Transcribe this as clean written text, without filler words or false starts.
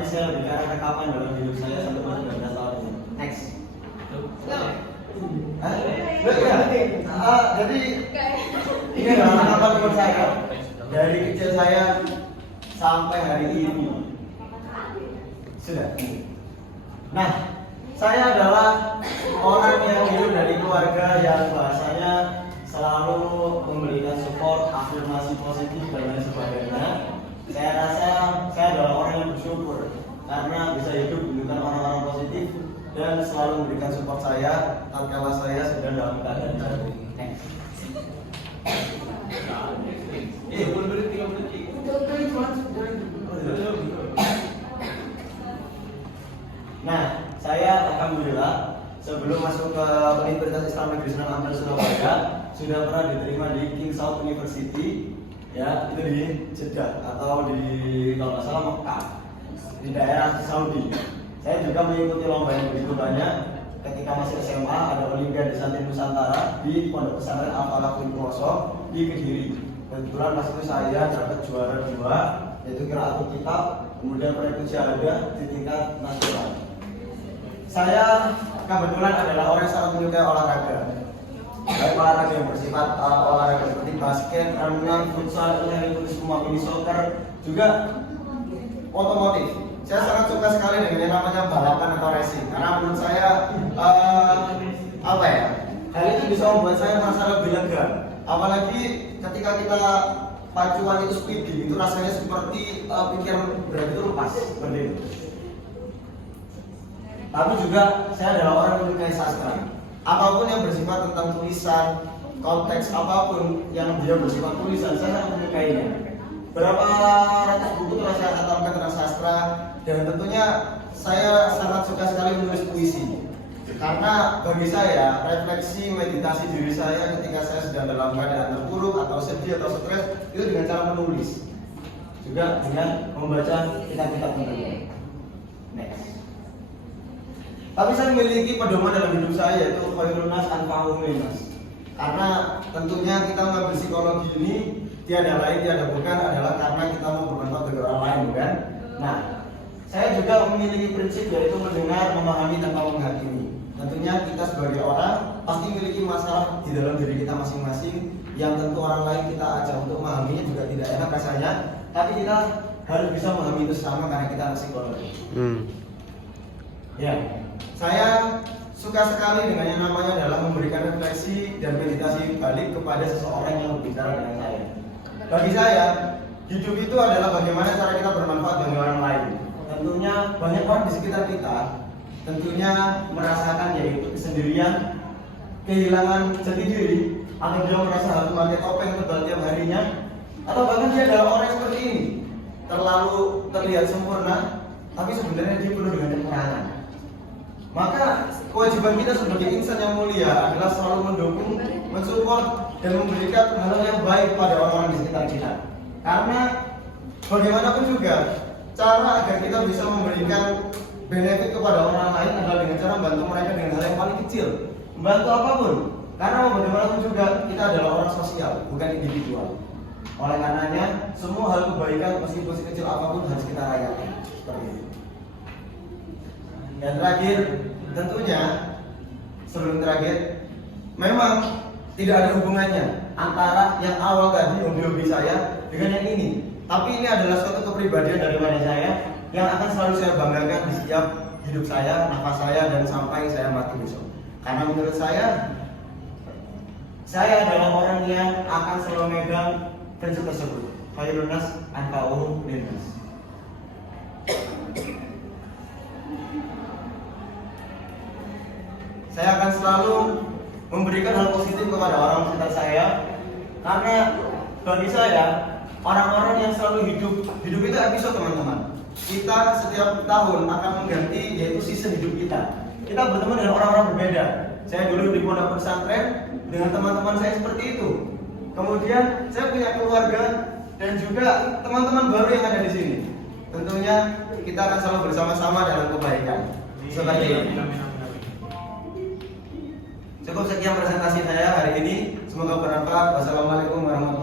tapi saya bicara rekapan dalam hidup saya 1-19 tahun ini. Next. Jadi ini adalah rekapan umur saya dari kecil saya sampai hari ini. Sudah. Nah, saya adalah orang yang hidup dari keluarga yang bahasanya selalu memberikan support, afirmasi positif dan lain sebagainya. Saya rasa saya adalah orang yang bersyukur karena bisa hidup dengan orang-orang positif dan selalu memberikan support saya tatkala saya sedang dalam keadaan jatuh. Next. Nah, saya alhamdulillah sebelum masuk ke Universitas Islam Negeri Sunan Ampel Surabaya sudah pernah diterima di King Saud University, ya itu di Jeddah atau di kalau nggak salah Mekah di daerah Saudi. Saya juga mengikuti lomba yang begitu banyak. Ketika masih SMA ada Olimpiade Santri Nusantara di Pondok Pesantren Al-Falah Purwoso di Kediri. Kebetulan pas itu saya dapat juara 2 yaitu Qiraatul Kitab, kemudian Praktisi Syahadah di tingkat nasional. Saya kebetulan adalah orang yang sangat menyukai olahraga. Baik olahraga yang bersifat olahraga seperti basket, renang, futsal, itu semua, mini soccer, juga otomotif. Saya sangat suka sekali dengan yang namanya balapan atau racing karena menurut saya hal itu bisa membuat saya merasa lebih lega. Apalagi ketika kita pacuan itu speedy, itu rasanya seperti pikiran berat itu lepas berdiri. Tapi juga saya adalah orang yang menyukai sastra. Apapun yang bersifat tentang tulisan, konteks apapun yang dia bersifat tulisan, saya sangat menyukainya. Berapa ratus buku telah saya katakan tentang sastra, dan tentunya saya sangat suka sekali menulis puisi. Karena bagi saya, refleksi meditasi diri saya ketika saya sedang dalam keadaan terpuruk atau sedih atau stres itu dengan cara menulis, juga dengan membaca kitab-kitab tentunya. Next. Tapi saya memiliki pedoman dalam hidup saya yaitu khairun nas anfa'uhum linnas. Karena tentunya kita mengambil psikologi ini tiada lain tiada bukan adalah karena kita mau bermanfaat bagi orang lain, bukan? Nah, saya juga memiliki prinsip yaitu mendengar, memahami tanpa menghakimi. Tentunya kita sebagai orang pasti memiliki masalah di dalam diri kita masing-masing yang tentu orang lain kita ajak untuk memahaminya juga tidak enak rasanya, tapi kita harus bisa memahami itu sama karena kita anak psikologi. Ya, saya suka sekali dengan yang namanya adalah memberikan refleksi dan meditasi balik kepada seseorang yang berbicara dengan saya. Bagi saya, hidup itu adalah bagaimana cara kita bermanfaat bagi orang lain. Tentunya banyak orang di sekitar kita tentunya merasakan yaitu kesendirian, kehilangan jati diri, atau dia merasa harus memakai topeng tebal tiap harinya, atau bahkan dia adalah orang seperti ini, terlalu terlihat sempurna, tapi sebenarnya dia penuh dengan kekurangan. Maka kewajiban kita sebagai insan yang mulia adalah selalu mendukung, mensupport, dan memberikan hal yang baik pada orang-orang di sekitar kita. Karena bagaimanapun juga cara agar kita bisa memberikan benefit kepada orang lain adalah dengan cara membantu mereka dengan hal yang paling kecil, membantu apapun. Karena bagaimanapun juga kita adalah orang sosial, bukan individual. Oleh karenanya semua hal kebaikan meskipun sekecil apapun harus kita rayakan. Seperti itu. Dan terakhir, tentunya sebelum terakhir, memang tidak ada hubungannya antara yang awal tadi hobi-hobi saya dengan yang ini. Tapi ini adalah suatu kepribadian daripada saya yang akan selalu saya banggakan di setiap hidup saya, nafas saya, dan sampai saya mati besok. Karena menurut saya adalah orang yang akan selalu megang prinsip tersebut. Khairun nas anfa'uhum linnas. Saya akan selalu memberikan hal positif kepada orang sekitar saya, karena bagi saya orang-orang yang selalu hidup itu episode, teman-teman. Kita setiap tahun akan mengganti yaitu season hidup kita. Kita bertemu dengan orang-orang berbeda. Saya dulu di pondok pesantren dengan teman-teman saya seperti itu. Kemudian saya punya keluarga dan juga teman-teman baru yang ada di sini. Tentunya kita akan selalu bersama-sama dalam kebaikan. Seperti itu. Cukup sekian presentasi saya hari ini. Semoga bermanfaat. Wassalamualaikum warahmatullahi wabarakatuh.